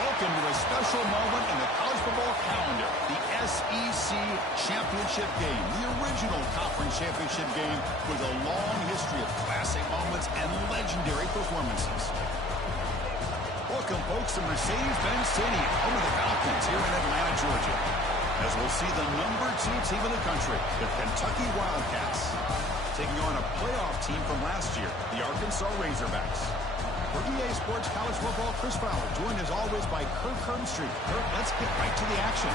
Welcome to a special moment in the college football calendar, the SEC Championship Game, the original conference championship game with a long history of classic moments and legendary performances. Welcome, folks, to Mercedes-Benz Stadium, home of the Falcons here in Atlanta, Georgia, as we'll see the number 2 team in the country, the Kentucky Wildcats, taking on a playoff team from last year, the Arkansas Razorbacks. For EA Sports College Football, Chris Fowler, joined as always by Kirk Herbstreit. Kirk, let's get right to the action.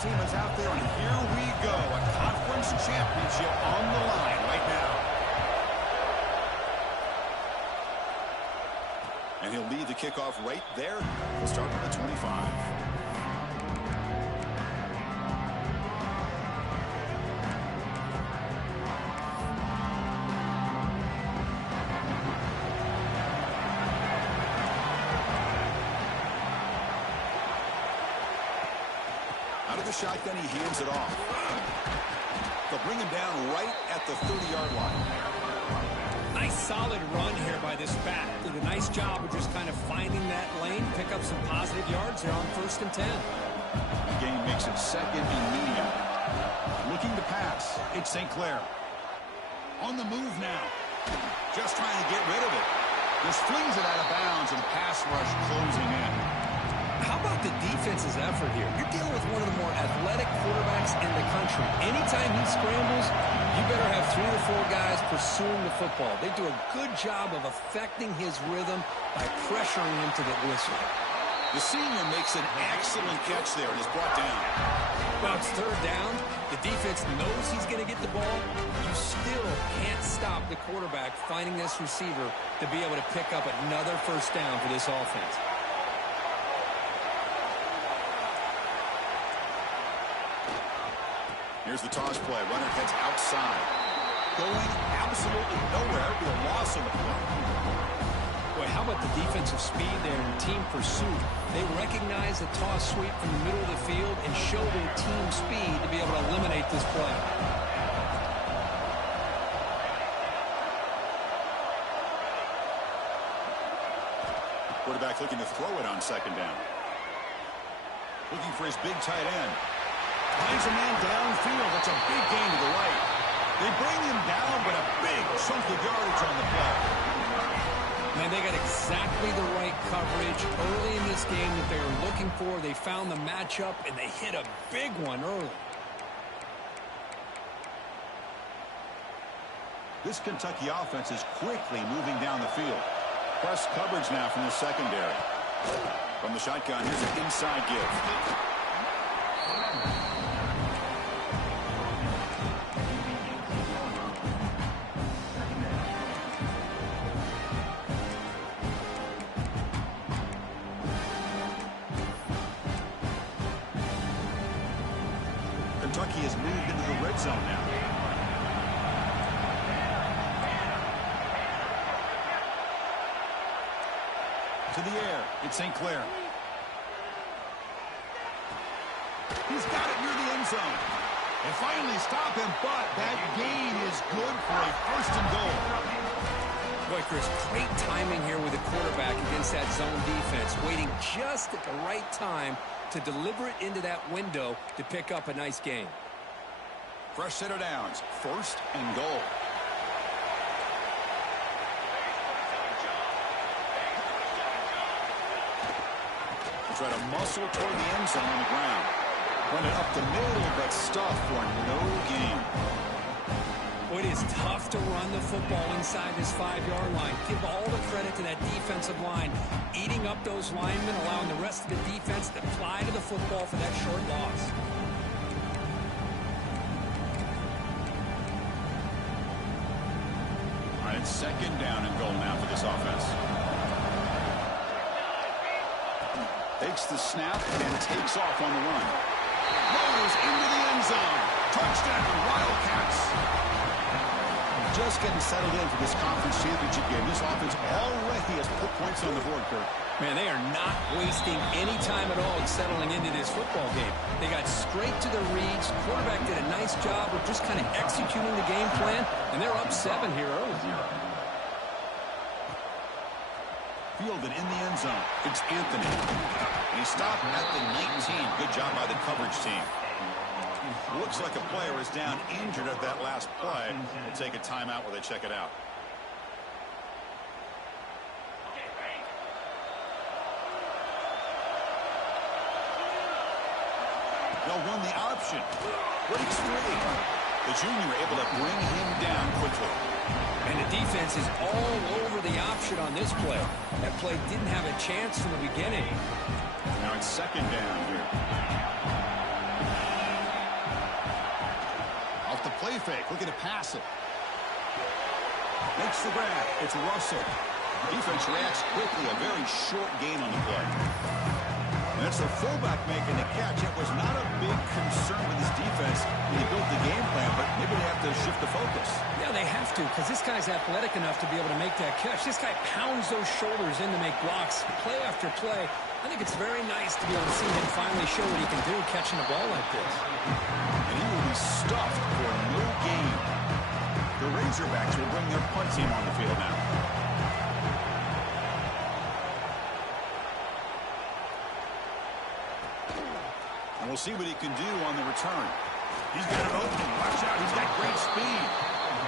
Team is out there, and here we go. A conference championship on the line right now. And he'll lead the kickoff right there. We'll start with the 25. Shotgun, he hands it off. They'll bring him down right at the 30-yard line. Nice solid run here by this back. Did a nice job of just kind of finding that lane, pick up some positive yards there on 1st and 10. The game makes it 2nd and medium. Looking to pass. It's St. Clair. On the move now. Just trying to get rid of it. Just flings it out of bounds, and pass rush closing in. How about the defense's effort here? You're dealing with one of the more athletic quarterbacks in the country. Anytime he scrambles, you better have 3 or 4 guys pursuing the football. They do a good job of affecting his rhythm by pressuring him to the whistle. The senior makes an excellent catch there and is brought down. Well, it's 3rd down. The defense knows he's going to get the ball. You still can't stop the quarterback finding this receiver to be able to pick up another 1st down for this offense. Here's the toss play. Runner heads outside. Going absolutely nowhere. Be a loss on the play. Boy, how about the defensive speed there and team pursuit? They recognize the toss sweep from the middle of the field and show their team speed to be able to eliminate this play. Quarterback looking to throw it on 2nd down. Looking for his big tight end. Finds a man downfield. That's a big gain to the right. They bring him down, but a big chunk of yardage on the play. Man, they got exactly the right coverage early in this game that they were looking for. They found the matchup, and they hit a big one early. This Kentucky offense is quickly moving down the field. Press coverage now from the secondary. From the shotgun, here's an inside give. Kentucky has moved into the red zone now. To the air. It's St. Clair. He's got it near the end zone. They finally stop him, but that gain is good for a 1st and goal. Boy, Chris, great timing here with the quarterback against that zone defense, waiting just at the right time to deliver it into that window to pick up a nice gain. Fresh set of downs. 1st and goal. Try to muscle toward the end zone on the ground. Run it up the middle, but stuffed for no gain. Boy, it is tough to run the football inside this 5-yard line. Give all the credit to that defensive line, eating up those linemen, allowing the rest of the defense to fly to the football for that short loss. All right, it's 2nd down and goal now for this offense. Takes the snap and takes off on the run. Rolls into the end zone. Touchdown, Wildcats. Just getting settled in for this conference championship game. This offense already has put points on the board, Kurt. Man, they are not wasting any time at all settling into this football game. They got straight to the reads. Quarterback did a nice job of just kind of executing the game plan, and they're up 7 here early. Fielded in the end zone. It's Anthony. And he stopped at the 19. Good job by the coverage team. Looks like a player is down injured at that last play. We'll take a timeout while they check it out. They'll run the option. Breaks free. The junior able to bring him down quickly. And the defense is all over the option on this play. That play didn't have a chance from the beginning. Now it's second down here. Off the play fake. Looking to pass it. Makes the grab. It's Russell. Defense reacts quickly. A very short gain on the play. And that's the fullback making the catch. It was not a big concern with this defense when they built the game plan, but maybe they have to shift the focus. Yeah, they have to, because this guy's athletic enough to be able to make that catch. This guy pounds those shoulders in to make blocks play after play. I think it's very nice to be able to see him finally show what he can do catching the ball like this. And he will be stuffed for no gain. The Razorbacks will bring their punt team on the field now. And we'll see what he can do on the return. He's got an opening. Watch out. He's got great speed.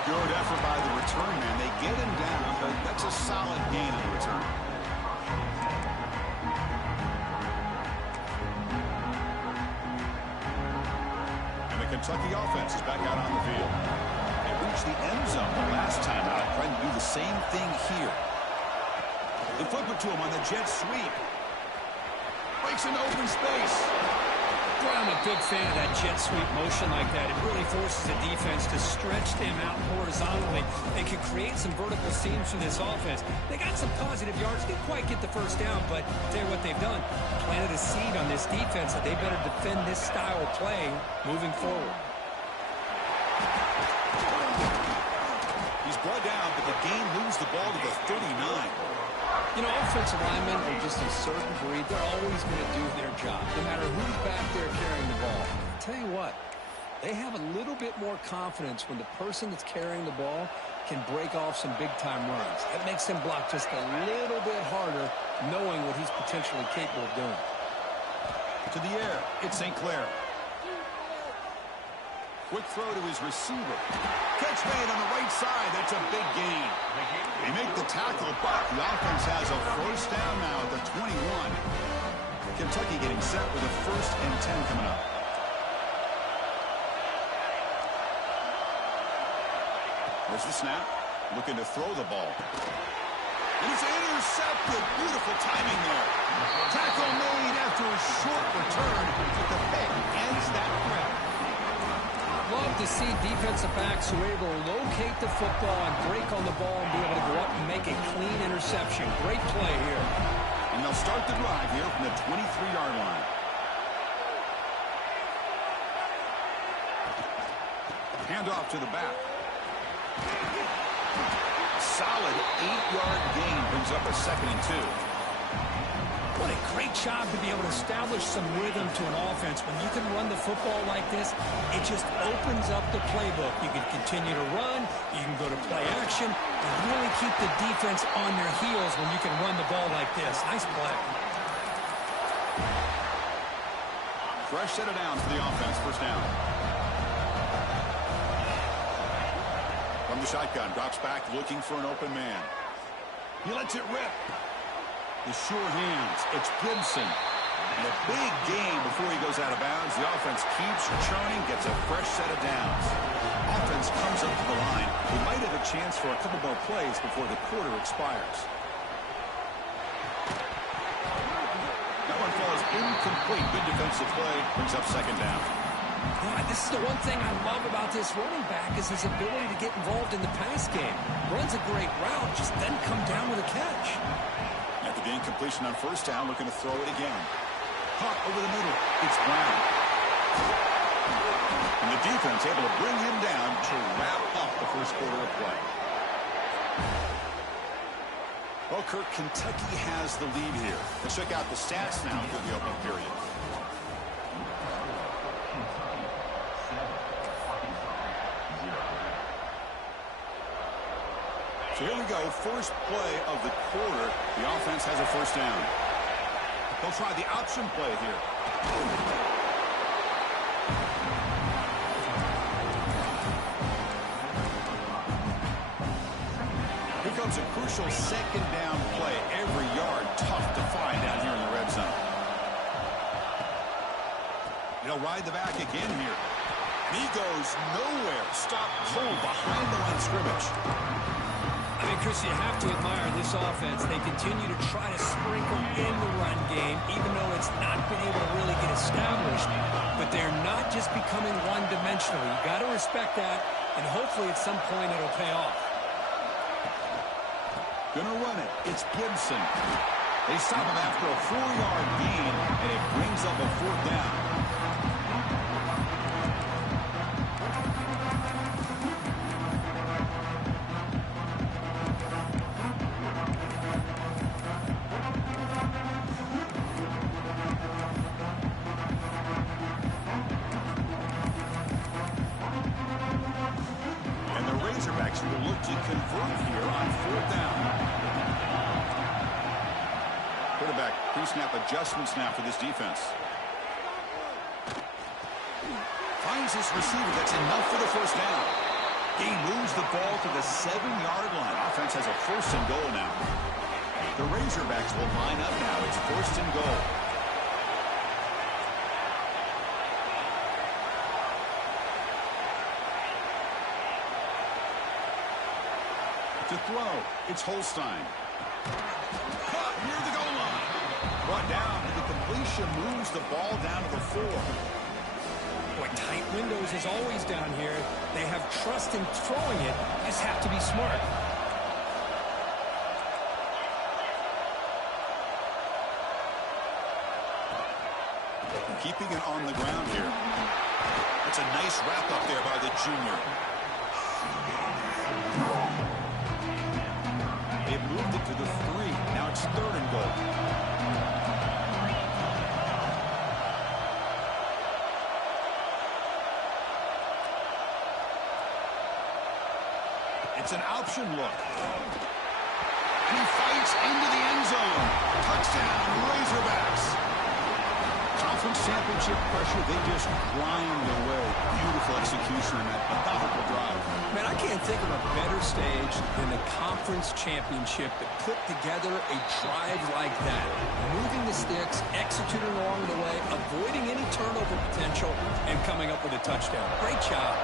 Good effort by the return man. They get him down, but that's a solid gain on the return. And the Kentucky offense is back out on the field. They reached the end zone the last time out, trying to do the same thing here. They flip it to him on the jet sweep. Breaks into open space. Boy, I'm a big fan of that jet sweep motion like that. It really forces the defense to stretch them out horizontally and can create some vertical seams for this offense. They got some positive yards. Didn't quite get the first down, but I'll tell you what they've done. Planted a seed on this defense that they better defend this style of play moving forward. He's brought down, but the game moves the ball to the 39. You know, offensive linemen are just a certain breed. They're always going to do their job, no matter who's back there carrying the ball. I'll tell you what, they have a little bit more confidence when the person that's carrying the ball can break off some big-time runs. That makes him block just a little bit harder, knowing what he's potentially capable of doing. To the air, it's St. Clair. Quick throw to his receiver. Catch made on the right side. That's a big gain. They make the tackle, but the offense has a first down now at the 21. Kentucky getting set with a 1st and 10 coming up. There's the snap. Looking to throw the ball. And it's intercepted. Beautiful timing there. Tackle made after a short return, but the pick ends that threat. Love to see defensive backs who are able to locate the football and break on the ball and be able to go up and make a clean interception. Great play here. And they'll start the drive here from the 23-yard line. Hand off to the back. Solid 8-yard gain brings up a 2nd and 2. What a great job to be able to establish some rhythm to an offense. When you can run the football like this, it just opens up the playbook. You can continue to run, you can go to play action, and really keep the defense on their heels when you can run the ball like this. Nice play. Fresh set of downs for the offense. First down. From the shotgun, drops back looking for an open man. He lets it rip. The sure hands. It's Gibson. And a big gain before he goes out of bounds. The offense keeps churning, gets a fresh set of downs. Offense comes up to the line. We might have a chance for a couple more plays before the quarter expires. That one falls incomplete. Good defensive play. Brings up 2nd down. Yeah, this is the one thing I love about this running back is his ability to get involved in the pass game. Runs a great route, just doesn't come down with a catch. At the To gain completion on first down, looking to throw it again. Caught over the middle. It's Brown. And the defense able to bring him down to wrap up the first quarter of play. Well, Kirk, Kentucky has the lead here. Let's check out the stats now through the opening period. So here we go, first play of the quarter. The offense has a first down. They'll try the option play here. Here comes a crucial second down play. Every yard tough to find down here in the red zone. He'll ride the back again here. And he goes nowhere. Stop cold behind the line of scrimmage. I mean, Chris, you have to admire this offense. They continue to try to sprinkle in the run game, even though it's not been able to really get established. But they're not just becoming one-dimensional. You got to respect that, and hopefully at some point it'll pay off. Gonna run it. It's Gibson. They stop him after a 4-yard gain, and it brings up a fourth down. Will look to convert here on fourth down. Quarterback pre-snap adjustments now for this defense. Finds his receiver. That's enough for the first down. He moves the ball to the 7-yard line. Offense has a first and goal now. The Razorbacks will line up now. It's first and goal. To throw, it's Holstein. Caught near the goal line. Brought down, and the completion moves the ball down to the 4. Boy, tight windows is always down here. They have trust in throwing it. You just have to be smart. Keeping it on the ground here. That's a nice wrap up there by the junior. They've moved it to the 3. Now it's third and goal. It's an option look. And he fights into the end zone. Touchdown, Razorbacks. Conference championship pressure, they just grind away. Beautiful execution on that methodical drive. Man, I can't think of a better stage than the conference championship to put together a drive like that. Moving the sticks, executing along the way, avoiding any turnover potential, and coming up with a touchdown. Great job.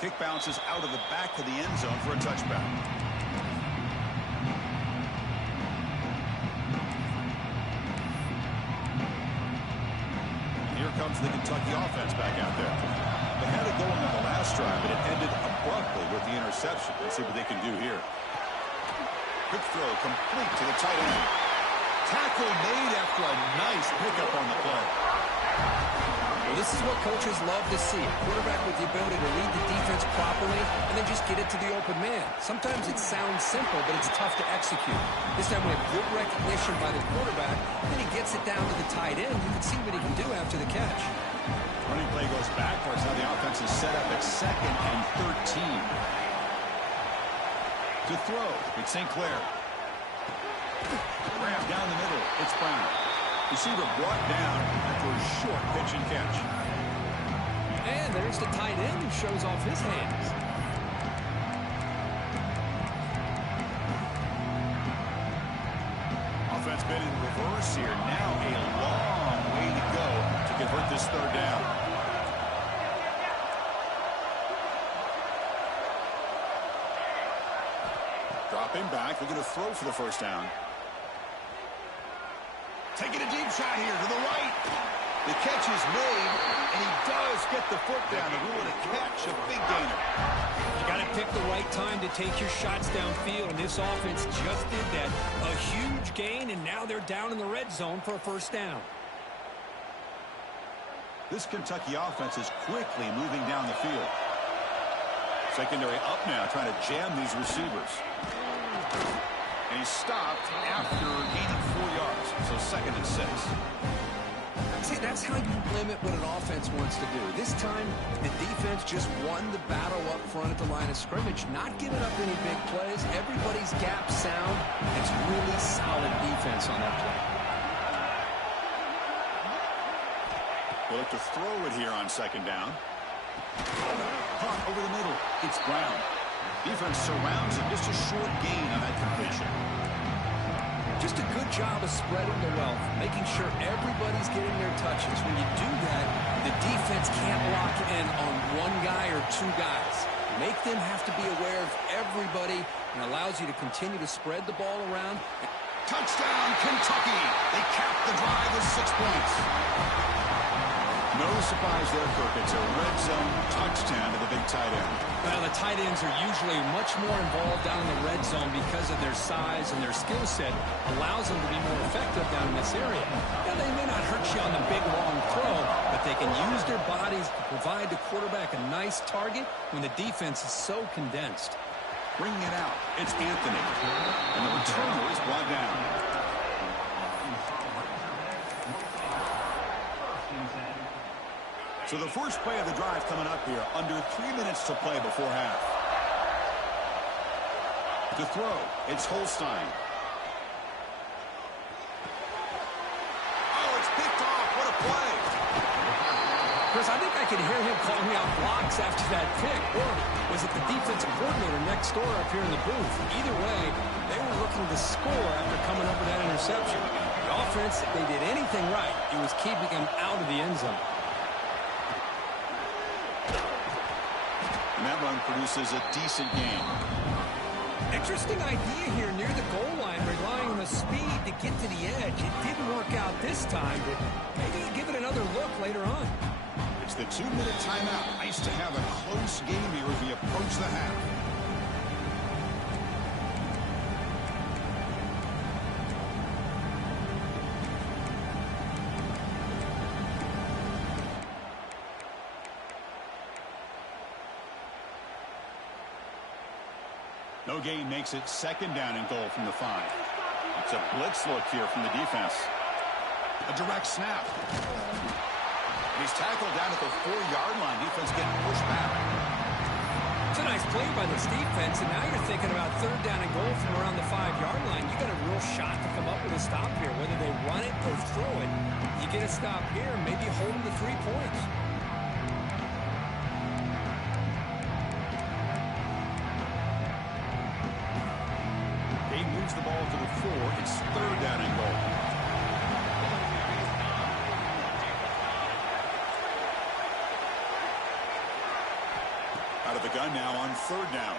Kick bounces out of the back of the end zone for a touchback. Comes the Kentucky offense back out there. They had it going on the last drive, but it ended abruptly with the interception. Let's see what they can do here. Quick throw complete to the tight end. Tackle made after a nice pickup on the play. Well, this is what coaches love to see. A quarterback with the ability to read the defense properly and then just get it to the open man. Sometimes it sounds simple, but it's tough to execute. This time we have good recognition by the quarterback, and then he gets it down to the tight end. You can see what he can do after the catch. Running play goes backwards. Now the offense is set up at 2nd and 13. To throw, it's St. Clair. Grab down the middle. It's Brown. Receiver brought down after a short pitch and catch. And there's the tight end who shows off his hands. Offense been in reverse here. Now a long way to go to convert this third down. Dropping back. They're going to throw for the first down. Taking a deep shot here to the right. The catch is made, and he does get the foot down to rule it a catch, a big gainer. You got to pick the right time to take your shots downfield, and this offense just did that. A huge gain, and now they're down in the red zone for a first down. This Kentucky offense is quickly moving down the field. Secondary up now, trying to jam these receivers. And he's stopped after gaining 4 yards, so 2nd and 6. See, that's how you limit what an offense wants to do. This time, the defense just won the battle up front at the line of scrimmage, not giving up any big plays. Everybody's gap sound. It's really solid defense on that play. They'll look to throw it here on 2nd down. Caught over the middle. It's Brown. Defense surrounds him. Just a short gain on that completion. Just a good job of spreading the wealth, making sure everybody's getting their touches. When you do that, the defense can't lock in on one guy or 2 guys. Make them have to be aware of everybody and allows you to continue to spread the ball around. Touchdown, Kentucky. They cap the drive with 6 points. No surprise there, Kirk. It's a red zone touchdown to the big tight end. Well, the tight ends are usually much more involved down in the red zone because of their size and their skill set allows them to be more effective down in this area. Now, they may not hurt you on the big, long throw, but they can use their bodies to provide the quarterback a nice target when the defense is so condensed. Bringing it out, it's Anthony. And the returner is brought down. So the first play of the drive coming up here, under 3 minutes to play before half. To throw, it's Holstein. Oh, it's picked off. What a play. Chris, I think I could hear him calling out blocks after that pick. Or was it the defensive coordinator next door up here in the booth? Either way, they were looking to score after coming up with that interception. The offense, if they did anything right, it was keeping him out of the end zone. And that run produces a decent gain. Interesting idea here near the goal line, relying on the speed to get to the edge. It didn't work out this time, but maybe give it another look later on. It's the 2-minute timeout. Nice to have a close game here as we approach the half. No gain makes it 2nd down and goal from the 5. It's a blitz look here from the defense. A direct snap. And he's tackled down at the 4-yard line. Defense getting pushed back. It's a nice play by this defense, and now you're thinking about 3rd down and goal from around the 5-yard line. You got a real shot to come up with a stop here, whether they run it or throw it. You get a stop here, maybe hold them to 3 points. The ball to the 4. It's 3rd down and goal. Out of the gun now on 3rd down.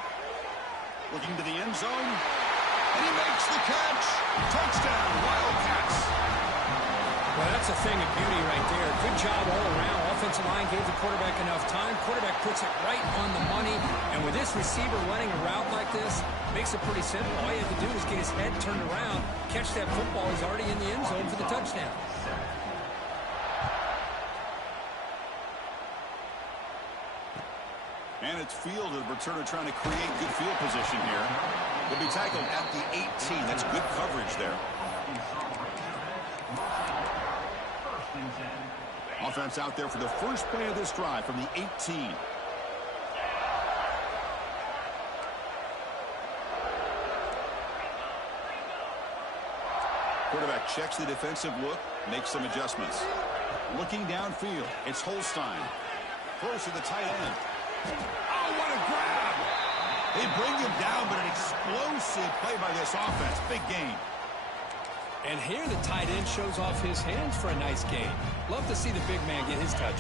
Looking to the end zone. And he makes the catch. Touchdown, Wildcats. Well, that's a thing of beauty right there. Good job all around. Offensive line gave the quarterback enough time. Quarterback puts it right on the money. And with this receiver running a route like this, makes it pretty simple. All you have to do is get his head turned around, catch that football. He's already in the end zone for the touchdown. And it's fielded. Returner trying to create good field position here. He'll be tackled at the 18. That's good coverage there. Offense out there for the first play of this drive from the 18. Quarterback checks the defensive look, makes some adjustments. Looking downfield, it's Holstein. Throws to the tight end. Oh, what a grab! They bring him down, but an explosive play by this offense. Big gain. And here the tight end shows off his hands for a nice gain. Love to see the big man get his touches.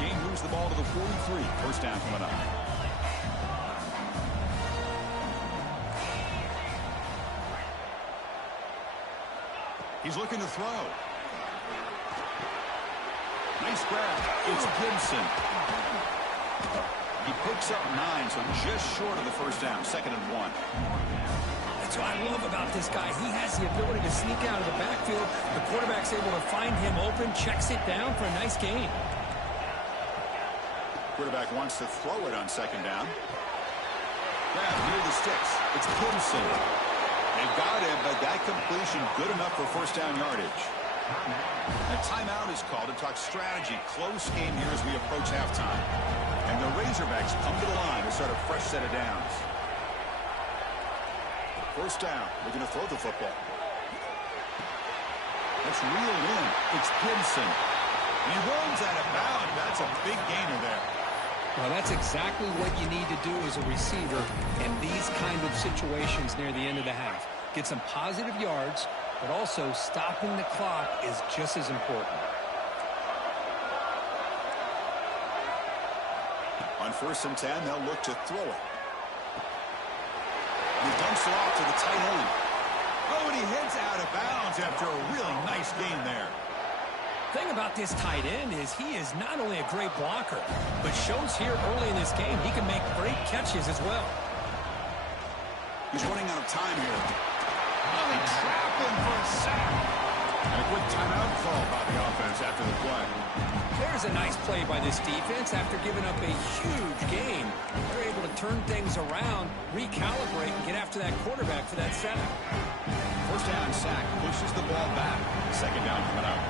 Gain moves the ball to the 43. First down coming up. He's looking to throw. Nice grab. It's Gibson. He picks up 9, so just short of the first down. 2nd and 1. That's what I love about this guy. He has the ability to sneak out of the backfield. The quarterback's able to find him open, checks it down for a nice gain. Quarterback wants to throw it on 2nd down. Grab near the sticks. It's Gibson. They got him, but that completion good enough for first down yardage. A timeout is called to talk strategy. Close game here as we approach halftime. And the Razorbacks come to the line to start a fresh set of downs. First down. They're going to throw the football. That's reeled in. It's Gibson. He runs out of bounds. That's a big gainer there. Well, that's exactly what you need to do as a receiver in these kind of situations near the end of the half. Get some positive yards, but also stopping the clock is just as important. On 1st and 10, they'll look to throw it. He dumps it off to the tight end. Oh, and he heads out of bounds after a really nice gain there. The thing about this tight end is he is not only a great blocker, but shows here early in this game he can make great catches as well. He's running out of time here. Oh, they trap him for a sack. And a quick timeout call by the offense after the play. There's a nice play by this defense after giving up a huge gain. They're able to turn things around, recalibrate, and get after that quarterback for that sack. First down sack pushes the ball back. 2nd down coming up.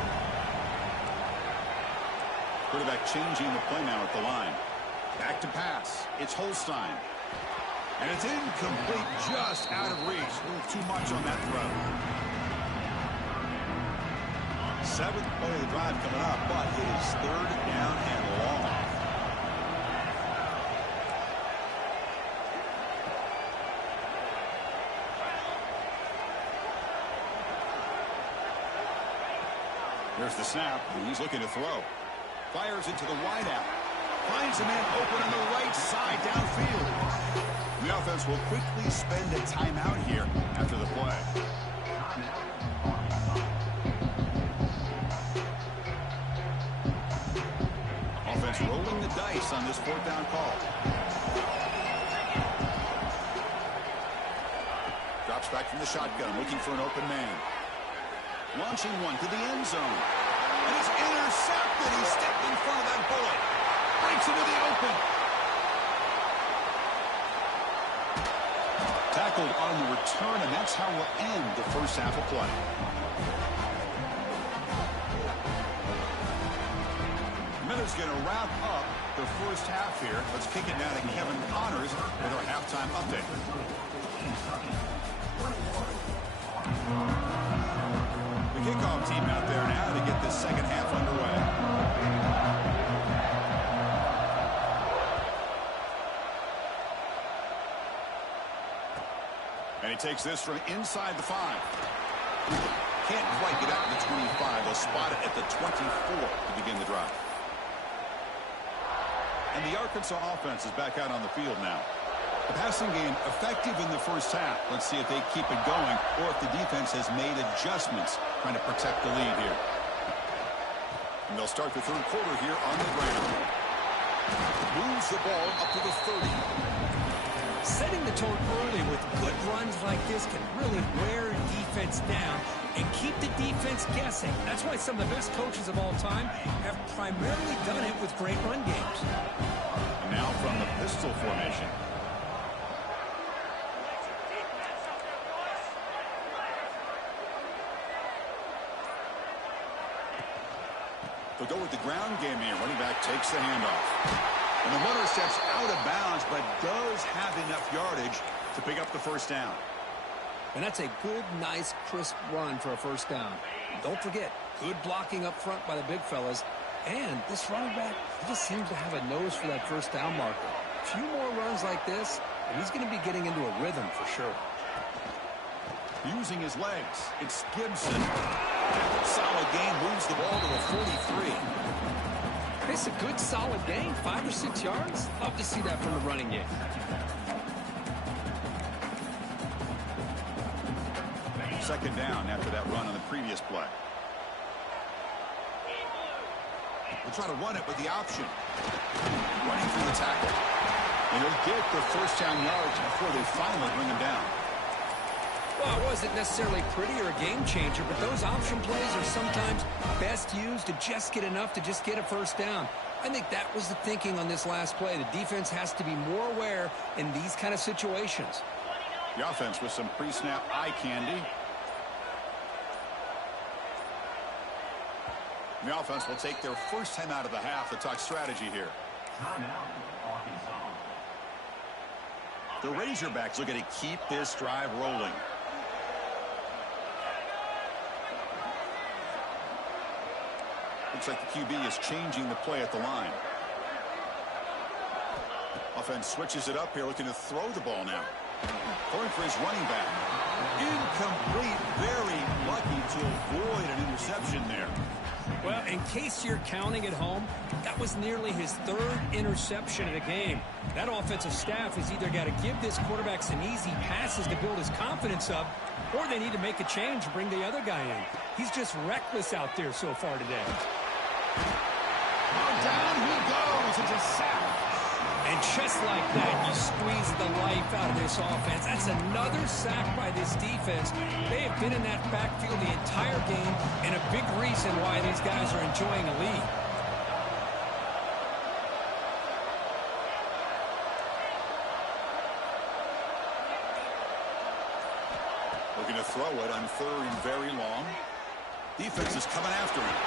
Quarterback changing the play now at the line. Back to pass. It's Holstein. And it's incomplete, just out of reach. A little too much on that throw. 7th play of the drive coming up, but it is 3rd down and long. There's the snap, and he's looking to throw. Fires into the wideout. Finds a man open on the right side downfield. The offense will quickly spend a timeout here after the play. Offense rolling the dice on this 4th down call. Drops back from the shotgun, looking for an open man. Launching one to the end zone. And it's intercepted. He stepped in front of that bullet. Breaks into the open. Tackled on the return, and that's how we'll end the first half of play. Miller's going to wrap up the first half here. Let's kick it down to Kevin Connors with our halftime update. The kickoff team out there now to get this second half underway. And he takes this from inside the 5. Can't quite get out to the 25. They'll spot it at the 24 to begin the drive. And the Arkansas offense is back out on the field now. The passing game effective in the first half. Let's see if they keep it going or if the defense has made adjustments trying to protect the lead here. And they'll start the 3rd quarter here on the ground. Moves the ball up to the 30. Setting the tone early with good runs like this can really wear defense down and keep the defense guessing. That's why some of the best coaches of all time have primarily done it with great run games. And now from the pistol formation. They'll go with the ground game here. Running back takes the handoff. And the runner steps out of bounds, but does have enough yardage to pick up the first down. And that's a good, nice, crisp run for a first down. Don't forget, good blocking up front by the big fellas. And this running back, he just seems to have a nose for that first down marker. A few more runs like this, and he's going to be getting into a rhythm for sure. Using his legs, it's Gibson. Solid gain, moves the ball to the 43. It's a good, solid gain, 5 or 6 yards. Love to see that from the running game. Second down after that run on the previous play. We'll try to run it with the option. Running through the tackle. And he'll get the first down yards before they finally bring him down. Well, it wasn't necessarily pretty or a game changer, but those option plays are sometimes best used to just get enough to just get a first down. I think that was the thinking on this last play. The defense has to be more aware in these kind of situations. The offense with some pre-snap eye candy. The offense will take their first time out of the half to talk strategy here. The Razorbacks looking to keep this drive rolling. Looks like the QB is changing the play at the line. Offense switches it up here, looking to throw the ball now. Going for his running back. Incomplete. Very lucky to avoid an interception there. Well, in case you're counting at home, that was nearly his third interception of the game. That offensive staff has either got to give this quarterback some easy passes to build his confidence up, or they need to make a change and bring the other guy in. He's just reckless out there so far today. Oh, down he goes. It's a sack. And just like that, you squeeze the life out of this offense. That's another sack by this defense. They have been in that backfield the entire game, and a big reason why these guys are enjoying a lead. Looking to throw it on third and very long. Defense is coming after him.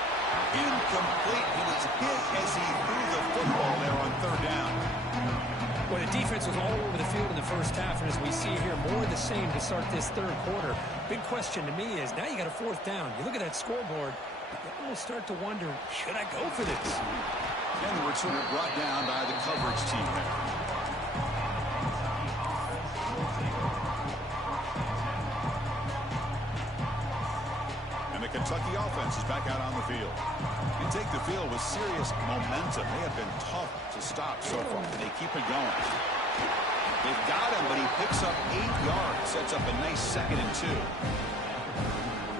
Incomplete. He was hit as he threw the football there on third down. Well, the defense was all over the field in the first half, and as we see here, more of the same to start this third quarter. Big question to me is, now you got a fourth down. You look at that scoreboard, you almost start to wonder, should I go for this? And the returner brought down by the coverage team there. And the Kentucky offense is back out on the field. You take the field with serious momentum. They have been tough to stop so far, and they keep it going. They've got him, but he picks up 8 yards, sets up a nice 2nd and 2.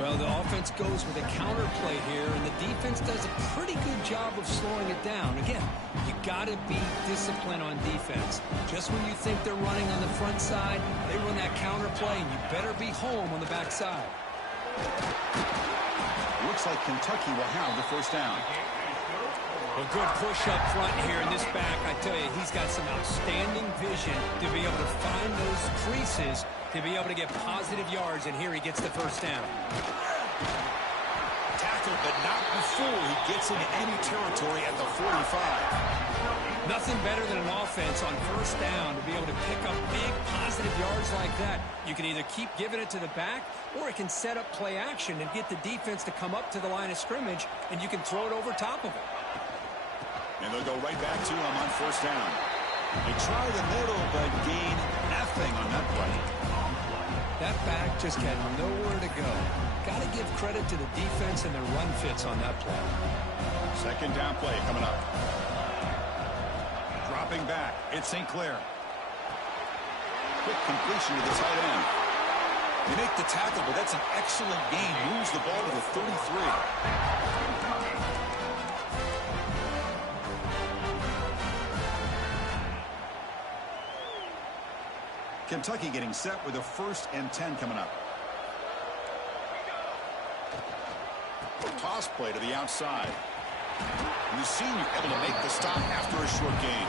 Well, the offense goes with a counter play here, and the defense does a pretty good job of slowing it down. Again, you got to be disciplined on defense. Just when you think they're running on the front side, they run that counter play, and you better be home on the back side. Looks like Kentucky will have the first down. A good push up front here in this back. I tell you, he's got some outstanding vision to be able to find those creases, to be able to get positive yards, and here he gets the first down. Tackled, but not before he gets into any territory at the 45. Nothing better than an offense on first down to be able to pick up big positive yards like that. You can either keep giving it to the back, or it can set up play action and get the defense to come up to the line of scrimmage, and you can throw it over top of it. And they'll go right back to him on first down. They try the middle, but gain nothing on that play. That back just had nowhere to go. Got to give credit to the defense and their run fits on that play. Second down play coming up. Dropping back, it's St. Clair. Quick completion to the tight end. They make the tackle, but that's an excellent gain. Moves the ball to the 33. Kentucky getting set with a 1st and 10 coming up. Toss play to the outside. And the senior able to make the stop after a short gain.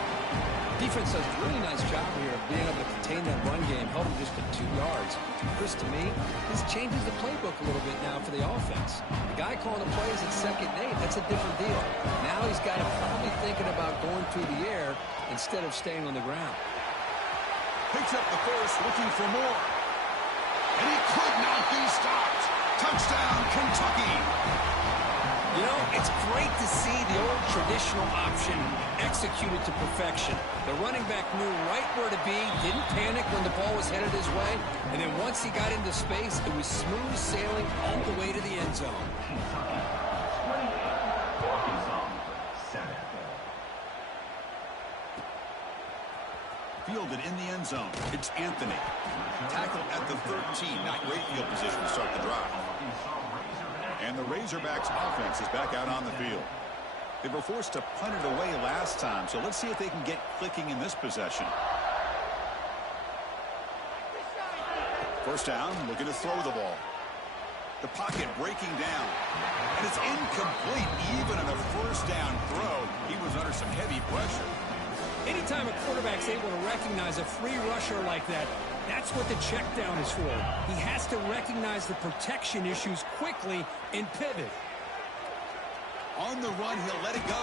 Defense does a really nice job here of being able to contain that run game, held him just to 2 yards. Chris, to me, this changes the playbook a little bit now for the offense. The guy calling the plays at 2nd and 8, that's a different deal. Now he's got him probably thinking about going through the air instead of staying on the ground. Picks up the first, looking for more. And he could not be stopped. Touchdown, Kentucky. You know, it's great to see the old traditional option executed to perfection. The running back knew right where to be, didn't panic when the ball was headed his way, and then once he got into space, it was smooth sailing all the way to the end zone. Fielded in the end zone. It's Anthony. Tackled at the 13. Not great field position to start the drive. And the Razorbacks offense is back out on the field. They were forced to punt it away last time, so let's see if they can get clicking in this possession. First down, looking to throw the ball. The pocket breaking down. And it's incomplete. Even on a first down throw, he was under some heavy pressure. Anytime a quarterback's able to recognize a free rusher like that, that's what the check down is for. He has to recognize the protection issues quickly and pivot. On the run, he'll let it go.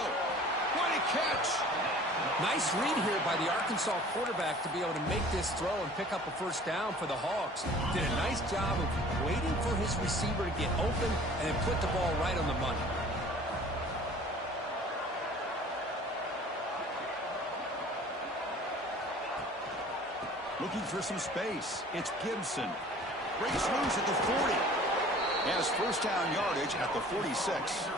What a catch! Nice read here by the Arkansas quarterback to be able to make this throw and pick up a first down for the Hogs. Did a nice job of waiting for his receiver to get open and then put the ball right on the money. Looking for some space. It's Gibson. Breaks loose at the 40. Has first down yardage at the 46.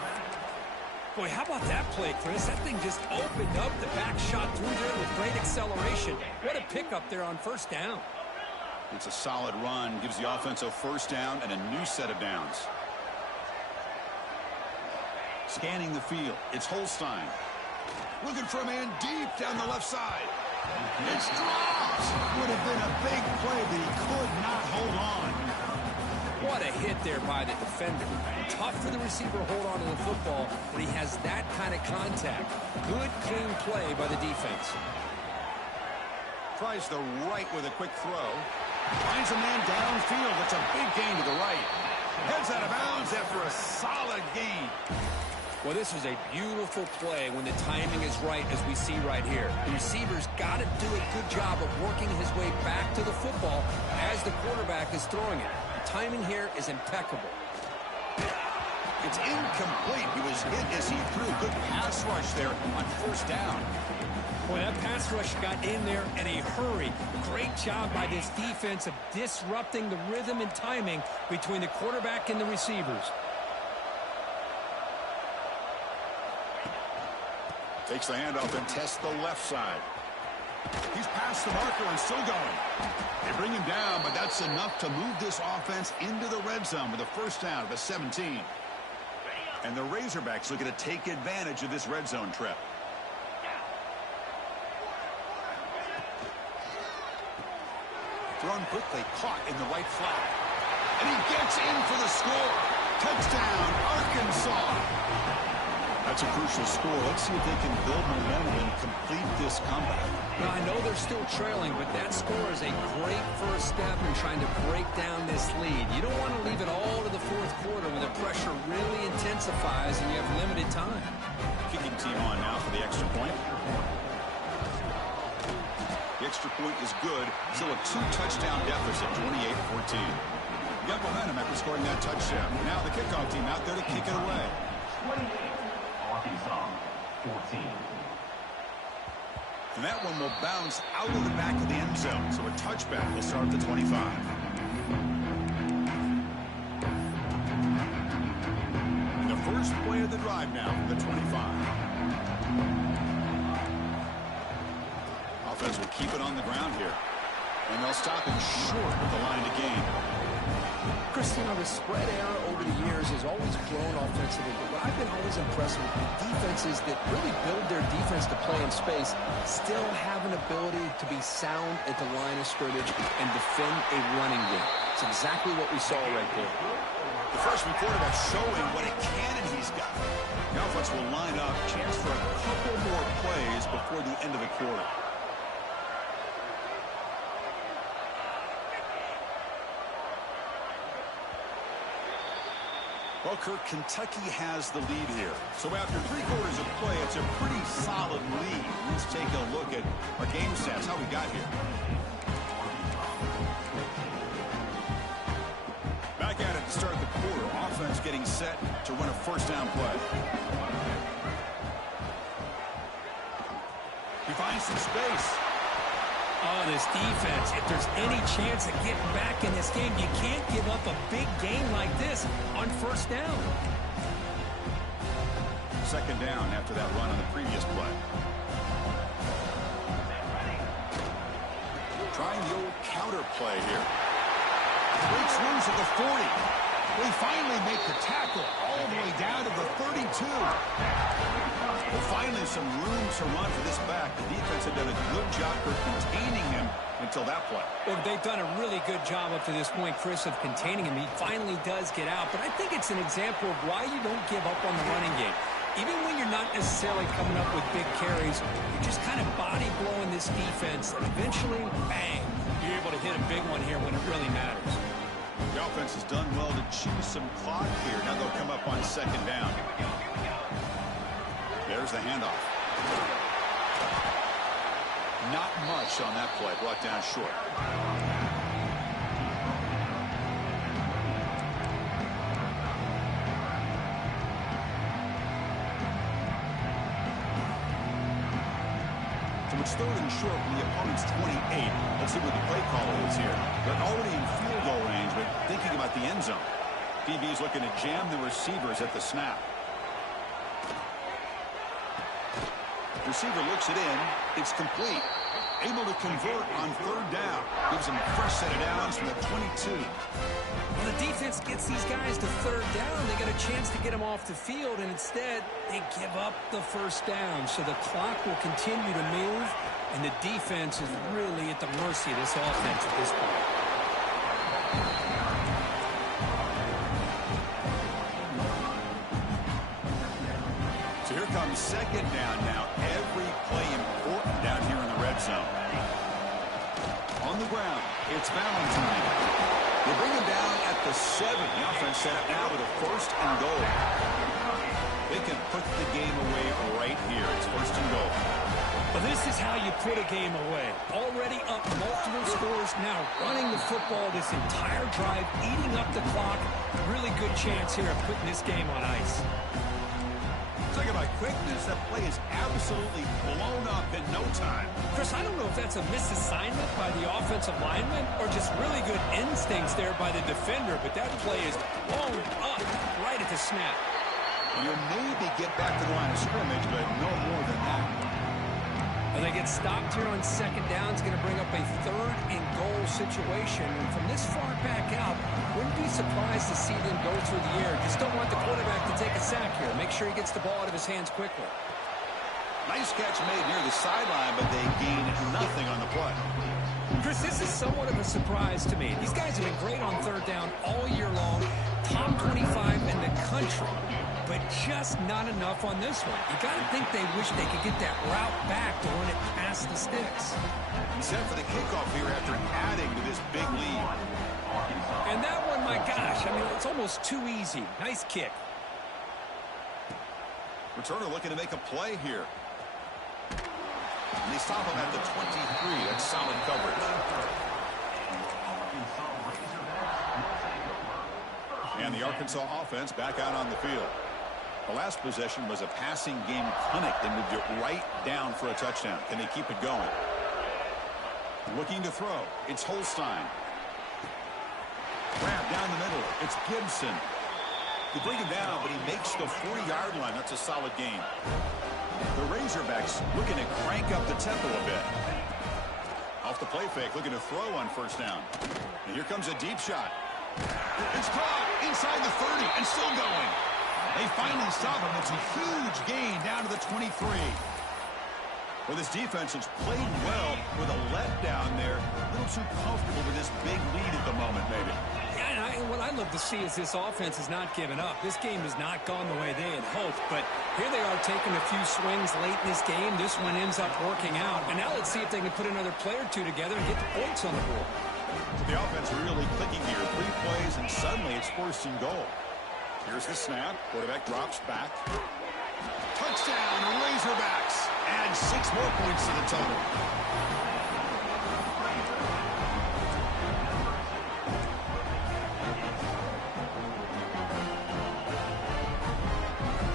Boy, how about that play, Chris? That thing just opened up. The back shot through there with great acceleration. What a pickup there on first down. It's a solid run. Gives the offense a first down and a new set of downs. Scanning the field. It's Holstein. Looking for a man deep down the left side. It's dropped. Would have been a big play, but he could not hold on. What a hit there by the defender. Tough for the receiver to hold on to the football, but he has that kind of contact. Good, clean play by the defense. Tries the right with a quick throw. Finds a man downfield. It's a big gain to the right. Heads out of bounds after a solid gain. Well, this is a beautiful play when the timing is right, as we see right here. The receiver's got to do a good job of working his way back to the football as the quarterback is throwing it. The timing here is impeccable. It's incomplete. He was hit as he threw. Good pass rush there on first down. Boy, that pass rush got in there in a hurry. Great job by this defense of disrupting the rhythm and timing between the quarterback and the receivers. Takes the handoff and tests the left side. He's past the marker and still going. They bring him down, but that's enough to move this offense into the red zone with a first down at the 17. And the Razorbacks looking to take advantage of this red zone trip. Thrown quickly, caught in the right flat. And he gets in for the score. Touchdown, Arkansas. That's a crucial score. Let's see if they can build momentum and complete this comeback. Now, I know they're still trailing, but that score is a great first step in trying to break down this lead. You don't want to leave it all to the fourth quarter when the pressure really intensifies and you have limited time. Kicking team on now for the extra point. The extra point is good. Still a 2-touchdown deficit, 28-14. Got momentum after scoring that touchdown. Now the kickoff team out there to kick it away. 14. And that one will bounce out of the back of the end zone. So a touchback will start at the 25. And the first play of the drive now from the 25. Offense will keep it on the ground here. And they'll stop him short of the line to gain. Chris, you know, the spread error over the years has always grown offensively, but what I've been always impressed with defenses that really build their defense to play in space still have an ability to be sound at the line of scrimmage and defend a running game. It's exactly what we saw right there. The freshman quarterback showing what a cannon he's got. The offense will line up, chance for a couple more plays before the end of the quarter. Well, Kirk, Kentucky has the lead here. So after 3 quarters of play, it's a pretty solid lead. Let's take a look at our game stats, how we got here. Back at it to start the quarter. Offense getting set to run a first down play. He finds some space. Oh, this defense, if there's any chance of getting back in this game, you can't give up a big game like this on first down. Second down after that run on the previous play. Trying the old counter play here. Breaks loose at the 40. They finally make the tackle all the way down to the 32. Well, finally some room to run for this back. The defense had done a good job for containing him until that play. Well, they've done a really good job up to this point, Chris, of containing him. He finally does get out, but I think it's an example of why you don't give up on the running game. Even when you're not necessarily coming up with big carries, you're just kind of body blowing this defense, and eventually, bang, you're able to hit a big one here when it really matters. The offense has done well to chew some clock here. Now they'll come up on second down. There's the handoff. Not much on that play. Brought down short. So it's third and short from the opponent's 28. Let's see what the play call is here. They're already in field goal range, but thinking about the end zone. DB's looking to jam the receivers at the snap. Receiver looks it in. It's complete. Able to convert on third down. Gives him a fresh set of downs from the 22. When the defense gets these guys to third down, they got a chance to get them off the field, and instead they give up the first down. So the clock will continue to move, and the defense is really at the mercy of this offense at this point. So here comes second down now. Every play important down here in the red zone. On the ground, it's Valentine. They bring him down at the 7. The offense set up now with a first and goal. They can put the game away right here. It's first and goal. Well, this is how you put a game away. Already up multiple scores, now running the football this entire drive, eating up the clock. Really good chance here of putting this game on ice. Talking about quickness, that play is absolutely blown up in no time. Chris, I don't know if that's a misassignment by the offensive lineman or just really good instincts there by the defender, but that play is blown up right at the snap. You'll maybe get back to the line of scrimmage, but no more than that. Well, they get stopped here on second down. It's going to bring up a third and goal situation. And from this far back out, wouldn't be surprised to see them go through the air. Just don't want the quarterback to take a sack here. Make sure he gets the ball out of his hands quickly. Nice catch made near the sideline, but they gain nothing on the play. Chris, this is somewhat of a surprise to me. These guys have been great on third down all year long. Top 25 in the country, but just not enough on this one. You got to think they wish they could get that route back to run it past the sticks. He's set for the kickoff here after adding to this big lead. And that one, my gosh, I mean, it's almost too easy. Nice kick. Returner looking to make a play here. And they stop him at the 23. That's solid coverage. And the Arkansas offense back out on the field. The last possession was a passing game clinic. They moved it right down for a touchdown. Can they keep it going? Looking to throw. It's Holstein. Grab down the middle. It's Gibson. They bring him down, but he makes the 40-yard line. That's a solid gain. The Razorbacks looking to crank up the tempo a bit. Off the play fake, looking to throw on first down. And here comes a deep shot. It's caught inside the 30 and still going. They finally stop him. It's a huge gain down to the 23. Well, this defense has played well with a letdown there. A little too comfortable with this big lead at the moment, maybe. Yeah, and what I love to see is this offense has not given up. This game has not gone the way they had hoped, but here they are taking a few swings late in this game. This one ends up working out, and now let's see if they can put another play or two together and get the points on the board. So the offense really clicking here. 3 plays, and suddenly it's first and goal. Here's the snap. Quarterback drops back. Touchdown, Razorbacks. Add 6 more points to the total.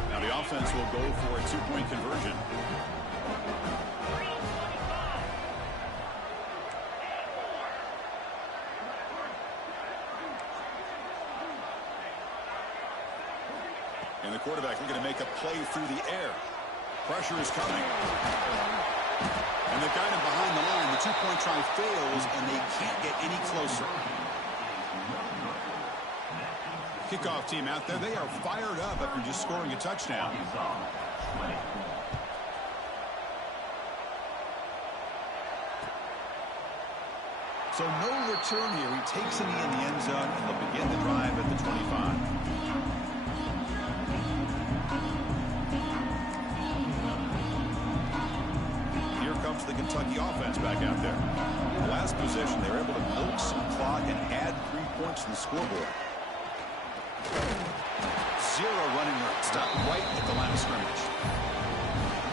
Now the offense will go for a 2-point conversion. And the quarterback looking to make a play through the air. Pressure is coming. And they've got him behind the line. The 2-point try fails, and they can't get any closer. Kickoff team out there. They are fired up after just scoring a touchdown. So no return here. He takes it in the end zone, and they'll begin the drive at the 25. Here comes the Kentucky offense back out there. The last possession, they were able to milk some clock and add 3 points to the scoreboard. Zero running room. Stop right at the line of scrimmage.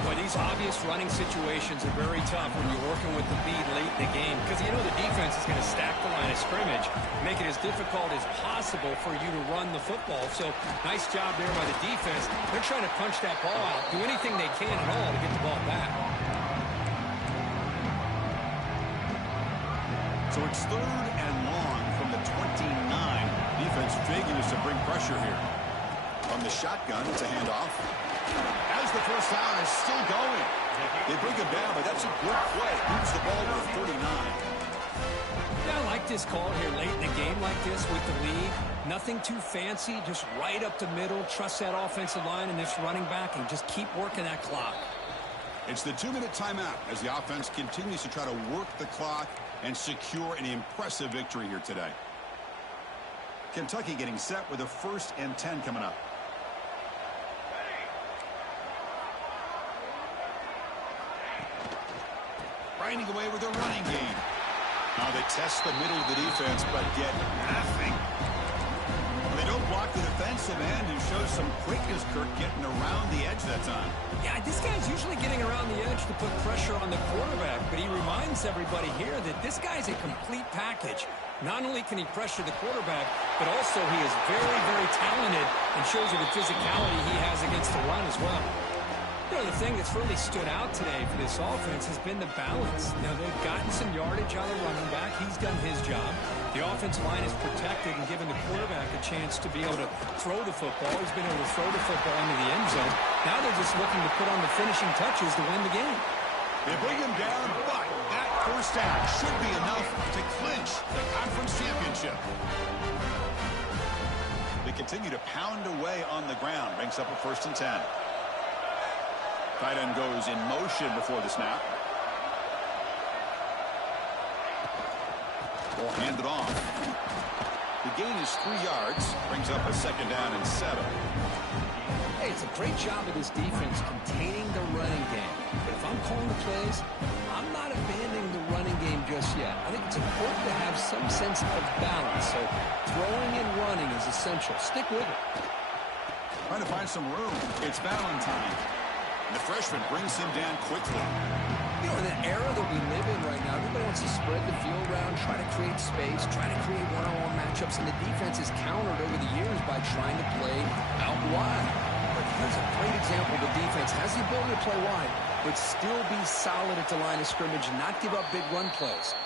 Boy, these obvious running situations are very tough when you're working with the lead late in the game because you know the defense is going to stack the line of scrimmage, make it as difficult as possible for you to run the football. So nice job there by the defense. They're trying to punch that ball out, do anything they can at all to get the ball back. So it's 3rd and long from the 29. Defense figures to bring pressure here. From the shotgun, it's a handoff. As the first down is still going. They bring him down, but that's a good play. Moves the ball to 39. Yeah, I like this call here late in the game like this with the lead. Nothing too fancy, just right up the middle. Trust that offensive line and this running back and just keep working that clock. It's the 2-minute timeout as the offense continues to try to work the clock and secure an impressive victory here today. Kentucky getting set with a 1st and 10 coming up. Grinding away with a running game. Now they test the middle of the defense, but get nothing. They don't block the defensive end, who shows some quickness, Kirk, getting around the edge that time. Yeah, this guy's usually getting around the edge to put pressure on the quarterback, but he reminds everybody here that this guy's a complete package. Not only can he pressure the quarterback, but also he is very, very talented and shows you the physicality he has against the run as well. You know, the thing that's really stood out today for this offense has been the balance. Now, they've gotten some yardage out of the running back. He's done his job. The offensive line is protected and given the quarterback a chance to be able to throw the football. He's been able to throw the football into the end zone. Now they're just looking to put on the finishing touches to win the game. They bring him down, but that first down should be enough to clinch the conference championship. They continue to pound away on the ground. Brings up a 1st and 10. Tight end goes in motion before the snap. Ball handed off. The gain is 3 yards. Brings up a 2nd down and 7. Hey, it's a great job of this defense containing the running game. But if I'm calling the plays, I'm not abandoning the running game just yet. I think it's important to have some sense of balance. So throwing and running is essential. Stick with it. Trying to find some room. It's Valentine. The freshman brings him down quickly. You know, in the era that we live in right now, everybody wants to spread the field around, try to create space, try to create one-on-one matchups, and the defense is countered over the years by trying to play out wide. But here's a great example. The defense has the ability to play wide, but still be solid at the line of scrimmage and not give up big run plays.